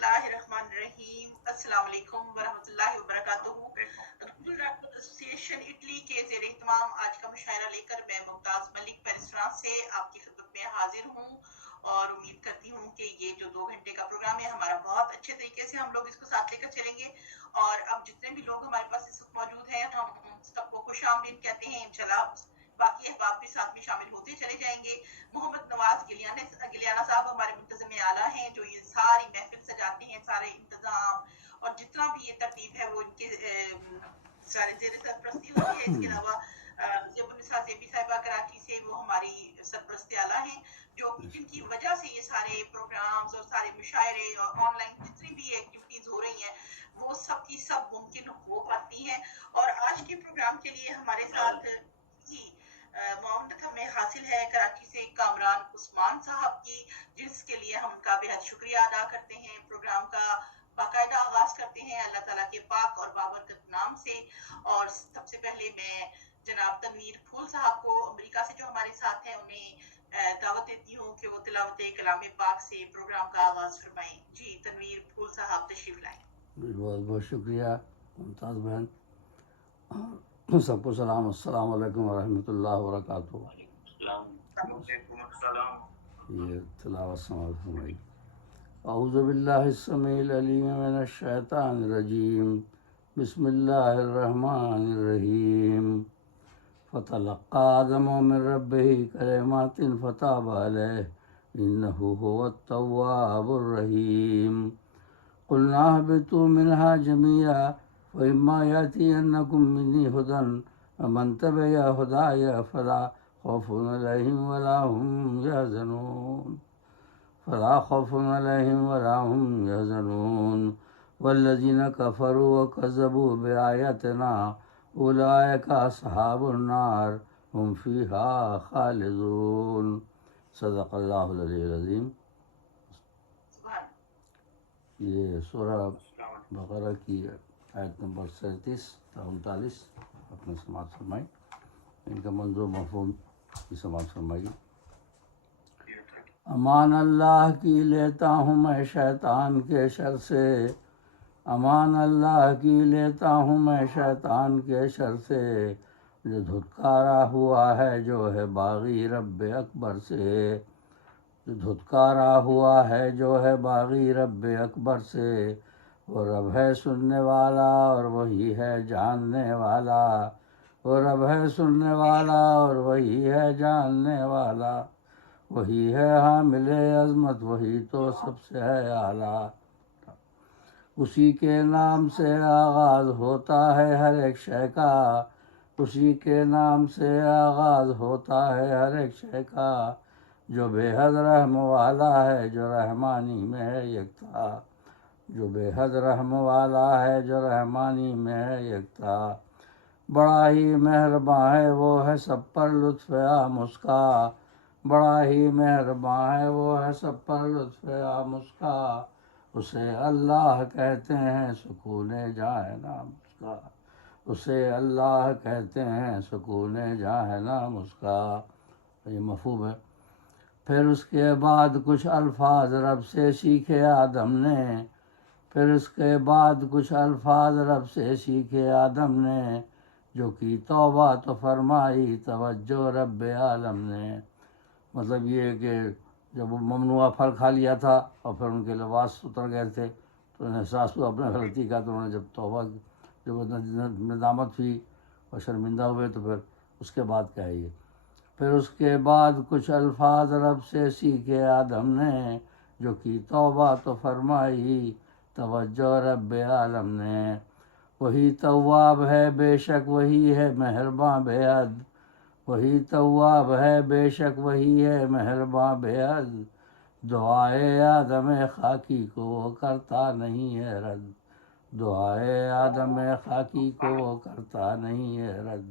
اللہ الرحمن الرحیم۔ السلام علیکم ورحمۃ اللہ وبرکاتہ۔ گلوبل ریڈ ایسوسی ایشن اٹلی کے زیر اہتمام آج کا مشاعرہ لے کر میں ممتاز ملک پیرس فرانس سے آپ کی خدمت میں حاضر ہوں، اور امید کرتی ہوں کہ یہ جو 2 گھنٹے کا پروگرام ہے ہمارا بہت اچھے طریقے سے ہم لوگ اس کو ساتھ لے کر چلیں گے۔ اور اب جتنے بھی لوگ ہمارے پاس اس وقت موجود ہیں ہم سب کو خوش آمدید کہتے ہیں۔ انشاءاللہ باقی احباب بھی ساتھ میں شامل ہوتے چلے جائیں گے۔ محمد نواز گلیانہ صاحب ہمارے منتظم اعلیٰ ہیں، جو یہ ساری محفل سجاتے ہیں، سارے انتظام اور جتنا بھی یہ ترتیب ہے وہ ان کے سارے زیر سرپرستی ہوتی ہے۔ اس کے علاوہ زیب النساء زیبی صاحبہ کراچی سے، وہ ہماری سرپرست اعلیٰ ہیں، جن کی وجہ سے یہ سارے پروگرامز اور سارے مشاعرے اور آن لائن جتنی بھی ایکٹیویٹیز ہو رہی ہیں وہ سب کی سب ممکن ہو پاتی ہیں۔ اور آج کے پروگرام کے لیے ہمارے ساتھ ہی معاونت ہمیں حاصل ہے کراچی سے کامران عثمان صاحب کی، جس کے لیے ہم ان کا بہت شکریہ ادا کرتے ہیں۔ پروگرام کا باقاعدہ آغاز کرتے ہیں اللہ تعالیٰ کے پاک اور بابرکت نام سے، اور سب سے پہلے میں جناب تنویر پھول صاحب کو امریکہ سے جو ہمارے ساتھ ہیں انہیں دعوت دیتی ہوں کہ وہ تلاوت کلام پاک سے پروگرام کا آغاز فرمائیں۔ جی تنویر پھول صاحب تشریف لائیں۔ بہت بہت شکریہ ممتاز بہن، سب کو سلام، السلام علیکم ورحمۃ اللہ وبرکاتہ۔ یہ تلاوت سماعت فرمائی۔ اعوذ باللہ السمیع العلیم من الشیطان الرجیم، بسم اللہ الرحمن الرحیم۔ فتلقى آدم من ربه كلمات فتاب عليه إنه هو التواب الرحيم۔ قلنا اهبطوا منها جميعا فإما يأتينكم مني هدى فمن تبع هداي فلا خوف عليهم ولا هم يحزنون والذين كفروا وكذبوا بآياتنا أولئك أصحاب النار هم فيها خالدون۔ صدق اللہ العلی العظیم۔ یہ سورہ بقرہ کی آیت نمبر 37 تا 39 اپنے سماعت فرمائی، ان کا منظور مفہوم کی سماعت فرمائی۔ امان اللہ کی لیتا ہوں میں شیطان کے شر سے، امان اللہ کی لیتا ہوں میں شیطان کے شر سے، جو دھتکارا ہوا ہے جو ہے باغی رب اکبر سے، جو دھتکارا ہوا ہے جو ہے باغی رب اکبر سے۔ وہ رب ہے سننے والا اور وہی ہے جاننے والا، وہ رب ہے سننے والا اور وہی ہے جاننے والا، وہی ہے حامل عظمت، وہی تو سب سے ہے اعلیٰ۔ اسی کے نام سے آغاز ہوتا ہے ہر ایک شے کا، اسی کے نام سے آغاز ہوتا ہے ہر ایک شے کا، جو بے حد رحم والا ہے جو رحمانی میں ہے یکتا، جو بے حد رحم والا ہے جو رحمانی میں ہے یکتا۔ بڑا ہی مہرباں ہے وہ ہے سب پر لطف عام اس کا، بڑا ہی مہرباں ہے وہ ہے سب پر لطف عام اس کا، اسے اللہ کہتے ہیں سکون جاں ہے نام اس کا، اسے اللہ کہتے ہیں سکون جاں ہے نام اس کا۔ یہ مفہوم ہے۔ پھر اس کے بعد کچھ الفاظ رب سے سیکھے آدم نے، پھر اس کے بعد کچھ الفاظ رب سے سیکھے آدم نے، جو کی توبہ تو فرمائی توجہ رب عالم نے۔ مطلب یہ کہ جب وہ ممنوعہ پھل کھا لیا تھا اور پھر ان کے لباس اتر گئے تھے تو انہیں احساس ہوا اپنے غلطی کا، تو انہوں نے جب توبہ کی، جب ندامت ہوئی اور شرمندہ ہوئے تو پھر اس کے بعد کیا ہے یہ، پھر اس کے بعد کچھ الفاظ رب سے سیکھے آدم نے، جو کی توبہ تو فرمائی توجہ رب عالم نے۔ وہی تواب ہے بے شک وہی ہے مہرباں بے حد، وہی تواب ہے بے شک وہی ہے مہرباں بے حد، دعائے آدم خاکی کو وہ کرتا نہیں ہے رد، دعائے آدم خاکی کو وہ کرتا نہیں ہے رد۔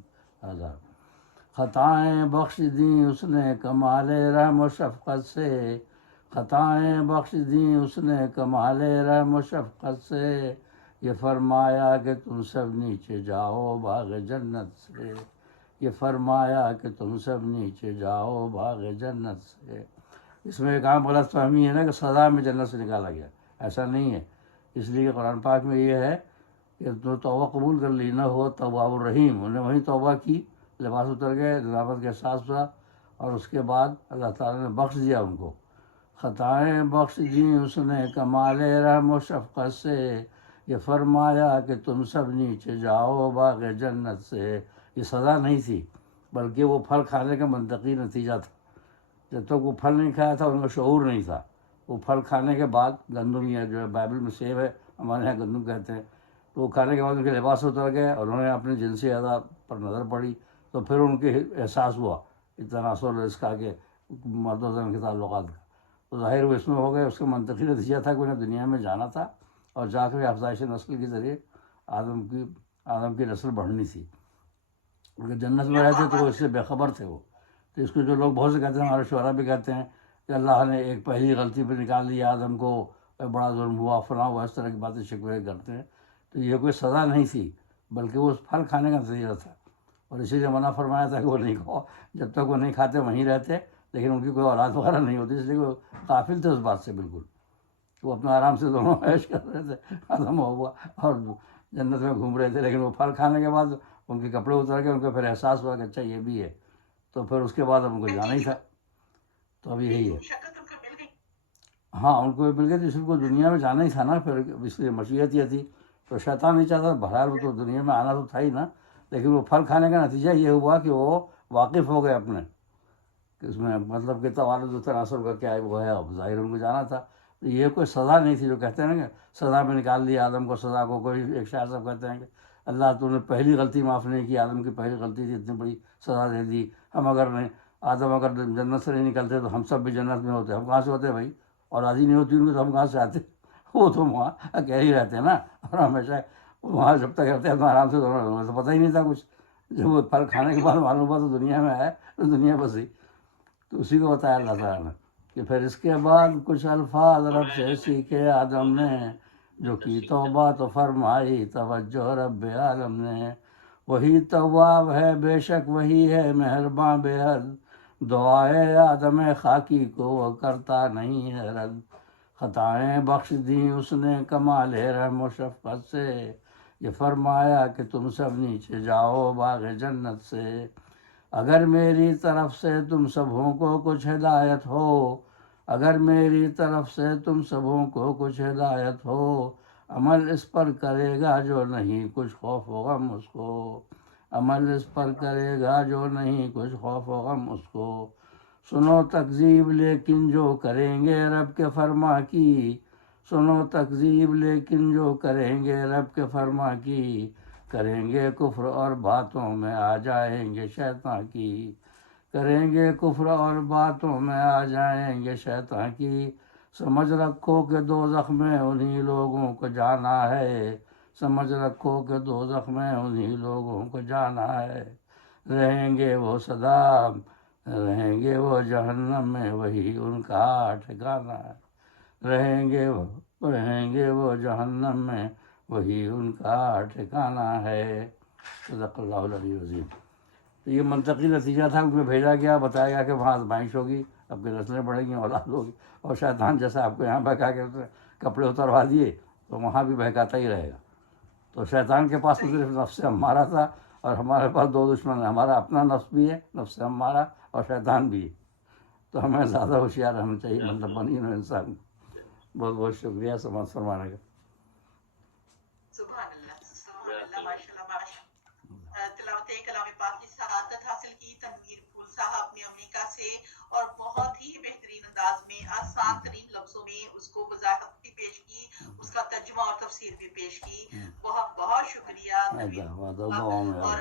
خطائیں بخش دیں اس نے کمال رحم و شفقت سے، خطائیں بخش دیں اس نے کمال رحم و شفقت سے، یہ فرمایا کہ تم سب نیچے جاؤ باغ جنت سے، یہ فرمایا کہ تم سب نیچے جاؤ باغ جنت سے۔ اس میں ایک عام غلط فہمی ہے نا کہ سزا میں جنت سے نکالا گیا، ایسا نہیں ہے. اس لیے کہ قرآن پاک میں یہ ہے کہ تو توبہ قبول کر لی، نہ ہو تواب الرحیم. انہوں نے وہیں توبہ کی، لباس اتر گئے، ندامت کا احساس ہوا، اور اس کے بعد اللہ تعالیٰ نے بخش دیا ان کو. خطائیں بخش دیں اس نے کمال رحم و شفقت سے، یہ فرمایا کہ تم سب نیچے جاؤ باغ جنت سے. یہ سزا نہیں تھی بلکہ وہ پھل کھانے کا منطقی نتیجہ تھا. جب تک وہ پھل نہیں کھایا تھا ان کا شعور نہیں تھا. وہ پھل کھانے کے بعد، گندم یا جو ہے بائبل میں سیب ہے، ہمارے یہاں گندم کہتے ہیں، تو وہ کھانے کے بعد ان کے لباس اتر گئے اور انہوں نے اپنے جنسی اعضاء پر نظر پڑی، تو پھر ان کے احساس ہوا تناسل رزق کا کہ مرد و زن کے تعلقات کا. تو ظاہر وہ اس میں ہو گئے. اس کا منطقی نتیجہ تھا کہ انہیں دنیا میں جانا تھا اور جا کر افزائش نسل کے ذریعے آدم کی نسل بڑھنی تھی. کیونکہ جنت میں رہتے تو وہ اس سے بے خبر تھے. وہ تو اس کو جو لوگ بہت سے کہتے ہیں، ہمارے شعراء بھی کہتے ہیں کہ اللہ نے ایک پہلی غلطی پہ نکال دیا آدم کو، بڑا ظلم ہوا، فلاں ہوا، اس طرح کی باتیں شکوے کرتے ہیں. تو یہ کوئی سزا نہیں تھی بلکہ وہ پھل کھانے کا نتیجہ تھا. اور اسی لیے منع فرمایا تھا کہ وہ نہیں کھاؤ. جب تک وہ نہیں کھاتے وہیں رہتے، لیکن ان کی کوئی اولاد وغیرہ نہیں ہوتی، اس لیے وہ غافل تھے اس بات سے بالکل. وہ اپنا آرام سے دونوں عیش کر رہے تھے، آدم ہوا، اور جنت میں گھوم رہے تھے. لیکن وہ پھل کھانے کے بعد ان کے کپڑے اتر گئے، ان کو پھر احساس ہوا کہ اچھا یہ بھی ہے. تو پھر اس کے بعد اب ان کو جانا ہی تھا. تو اب یہی ہے. ہاں ان کو مل گئی، تو اس کو دنیا میں جانا ہی تھا نا. پھر اس لیے مشیت یہ تھی. تو شیطان نہیں چاہتا، بہرحال وہ تو دنیا میں آنا تو تھا ہی نا. لیکن وہ پھل کھانے کا نتیجہ یہ ہوا کہ وہ واقف ہو گئے اپنے کہ اس میں مطلب کہ توالد و تناسل کا کیا ہے وہ ہے. اب ظاہر ان کو جانا تھا. تو یہ کوئی سزا نہیں تھی جو کہتے ہیں نا کہ سزا میں نکال دیا آدم کو. سزا کو کوئی ایک شاعر صاحب کہتے ہیں کہ اللہ تو نے پہلی غلطی معاف نہیں کی، آدم کی پہلی غلطی تھی، اتنی بڑی سزا دے دی. ہم اگر نہیں، آدم اگر جنت سے نہیں نکلتے تو ہم سب بھی جنت میں ہوتے. ہم کہاں سے ہوتے بھائی؟ اور راضی نہیں ہوتی ان کو تو ہم کہاں سے آتے؟ وہ تو وہاں اکیلے ہی رہتے ہیں نا، اور ہمیشہ وہاں جب تک رہتے ہیں تو آرام سے دونوں، تو پتہ ہی نہیں تھا کچھ. جب وہ پھل کھانے کے بعد معلوم ہوا تو دنیا میں آئے تو دنیا بسی. تو اسی کو بتایا اللہ تعالیٰ نے کہ پھر اس کے بعد کچھ الفاظ رب سے سیکھے آدم نے، جو کی توبہ تو فرمائی توجہ رب عالم نے. وہی تواب ہے بے شک، وہی ہے مہرباں بے حد، دعائے آدم خاکی کو وہ کرتا نہیں ہے رد. خطائیں بخش دیں اس نے کمال رحم و شفقت سے، یہ فرمایا کہ تم سب نیچے جاؤ باغ جنت سے. اگر میری طرف سے تم سبھوں کو کچھ ہدایت ہو، اگر میری طرف سے تم سبھوں کو کچھ ہدایت ہو، عمل اس پر کرے گا جو نہیں کچھ خوف و غم اس کو، عمل اس پر کرے گا جو نہیں کچھ خوف و غم اس کو. سنو تکذیب لیکن جو کریں گے رب کے فرما کی، سنو تکذیب لیکن جو کریں گے رب کے فرما کی، کریں گے کفر اور باتوں میں آ جائیں گے شیطان کی، کریں گے کفر اور باتوں میں آ جائیں گے شیطان کی. سمجھ رکھو کہ دوزخ میں انہی لوگوں کو جانا ہے، سمجھ رکھو کہ دوزخ میں انہی لوگوں کو جانا ہے. رہیں گے وہ سدا، رہیں گے وہ جہنم میں، وہی ان کا ٹھکانہ ہے. رہیں گے وہ جہنم میں، وہی ان کا ٹھکانہ ہے. صدق اللہ العلی العظیم. تو یہ منطقی نتیجہ تھا. ان میں بھیجا گیا، بتایا گیا کہ وہاں آزمائش ہوگی، اب کی نسلیں بڑھیں گی، اولاد ہوگی. اور شیطان جیسا آپ کو یہاں بہکا کے کپڑے اتروا دیے تو وہاں بھی بہکاتا ہی رہے گا. تو شیطان کے پاس تو صرف نفس امارہ تھا، اور ہمارے پاس دو دشمن ہیں، ہمارا اپنا نفس بھی ہے، نفس امارہ، اور شیطان بھی ہے. تو ہمیں زیادہ ہوشیار رہنا چاہیے، مطلب بنی انسان. بہت بہت شکریہ سماعت فرمانے کا. سبحان اللہ ماشاء اللہ ماشاء اللہ. تلاوت کلام پاک کی سعادت حاصل کی تنویر پھول صاحب نے امریکہ سے، اور بہت ہی بہترین انداز میں آسان ترین لفظوں میں اس کو وضاحت بھی پیش کی، اس کا ترجمہ اور تفسیر بھی پیش کی. بہت بہت شکریہ تنویر. اور